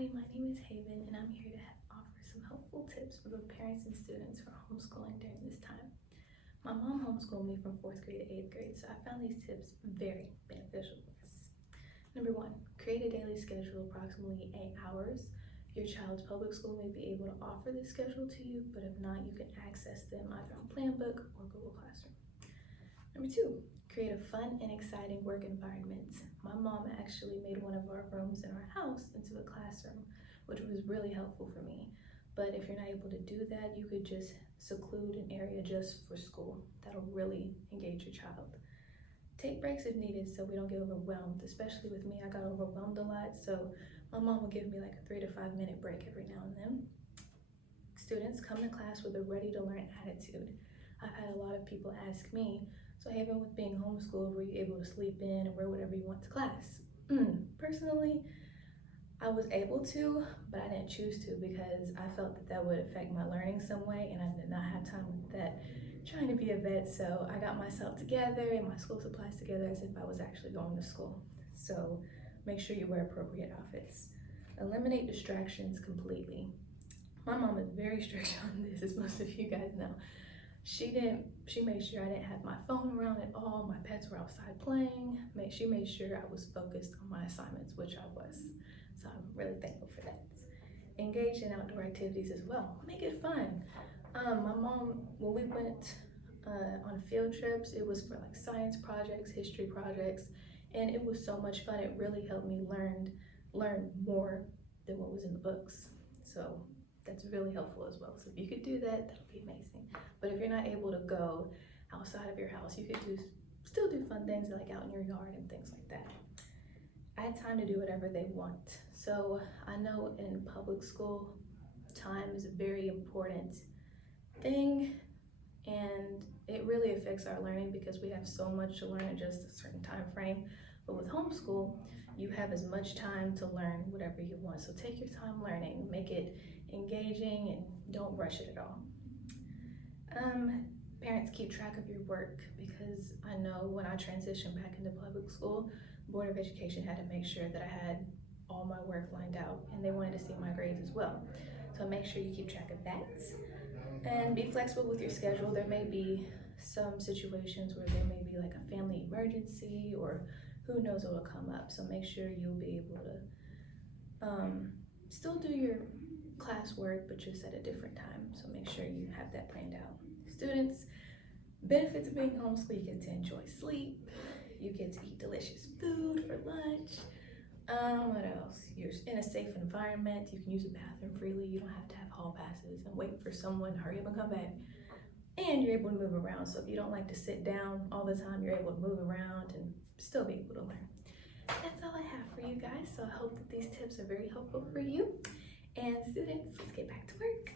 everybody, my name is Haven and I'm here to offer some helpful tips for the parents and students who are homeschooling during this time. My mom homeschooled me from 4th grade to 8th grade, so I found these tips very beneficial for us. Number 1, create a daily schedule approximately 8 hours. Your child's public school may be able to offer this schedule to you, but if not, you can access them either on Planbook or Google Classroom. Number 2, create a fun and exciting work environment. My mom actually made one of our rooms in our house into a classroom, which was really helpful for me. But if you're not able to do that, you could just seclude an area just for school. That'll really engage your child. Take breaks if needed so we don't get overwhelmed. Especially with me, I got overwhelmed a lot, so my mom would give me like a 3 to 5 minute break every now and then. Students, come to class with a ready to learn attitude. I've had a lot of people ask me, so Haven, with being homeschooled, were you able to sleep in and wear whatever you want to class? Personally, I was able to, but I didn't choose to because I felt that that would affect my learning some way, and I did not have time with that trying to be a vet. So I got myself together and my school supplies together as if I was actually going to school. So make sure you wear appropriate outfits. Eliminate distractions completely. My mom is very strict on this, as most of you guys know. She made sure I didn't have my phone around at all. My pets were outside playing. She made sure I was focused on my assignments, which I was. So I'm really thankful for that. Engage in outdoor activities as well. Make it fun. My mom, when we went on field trips, it was for like science projects, history projects, and it was so much fun. It really helped me learn more than what was in the books. So that's really helpful as well. So if you could do that, that'll be amazing. But if you're not able to go outside of your house, you could still do fun things like out in your yard and things like that. I had time to do whatever they want. So I know in public school, time is a very important thing, and it really affects our learning because we have so much to learn in just a certain time frame. But with homeschool, you have as much time to learn whatever you want. So take your time learning, make it engaging, and don't rush it at all. Parents, keep track of your work, because I know when I transitioned back into public school, Board of Education had to make sure that I had all my work lined out, and they wanted to see my grades as well. So make sure you keep track of that. And be flexible with your schedule. There may be some situations where there may be like a family emergency, or who knows what will come up. So make sure you'll be able to still do your classwork, but just at a different time. So make sure you have that planned out. Students, benefits of being homeschooled: you get to enjoy sleep, you get to eat delicious food for lunch. What else? You're in a safe environment. You can use the bathroom freely. You don't have to have hall passes and wait for someone to hurry up and come back. And you're able to move around. So if you don't like to sit down all the time, you're able to move around and still be able to learn. That's all I have for you guys. So I hope that these tips are very helpful for you. And students, let's get back to work.